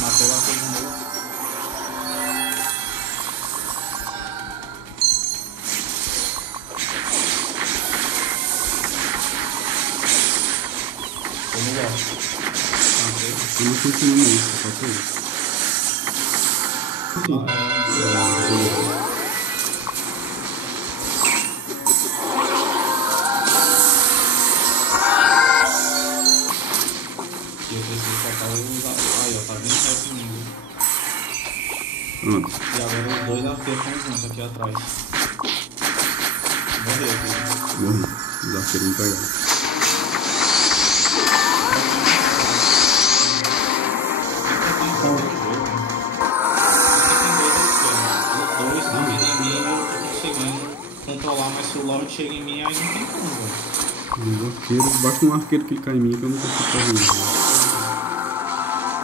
Matei lá todo mundo. Vamos lá. Matei. Eu não continuo isso, só foi isso. E eu preciso focar os... Aí, ó, tá vendo que é esse mundo. Pronto. E agora os dois arqueiros estão juntos aqui atrás. Morreu aqui. Morri. Os arqueiros me pegaram. Controlar, mas se o Lorde chega em mim, aí não tem como, velho. Os arqueiros, basta um arqueiro clicar em mim que eu não consigo fazer isso.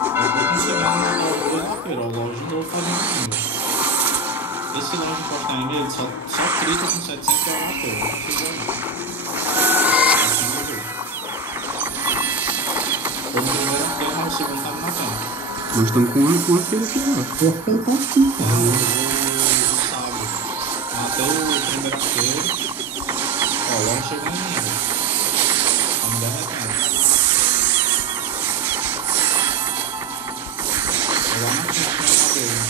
Eu tô conseguindo matar os dois arqueiros, o Lorde de novo fazendo ainda. Esse Lorde encostar em mim, ele só crita com 700 e eu matei. Eu não consigo ganhar. Assim eu vejo. Tô no primeiro arqueiro, mas o segundo tá me matando. Nós estamos com um arqueiro aqui, ó. O arqueiro tá aqui, cara. Sabe. Matei o primeiro arqueiro. Ó, o Lorde chegou em mim, velho. Tá me derretendo. Vou lá na frente dele.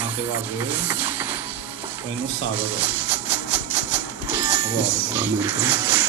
Matei o aveiro. Tô indo no sábado agora. Vambora. Tá bom, então.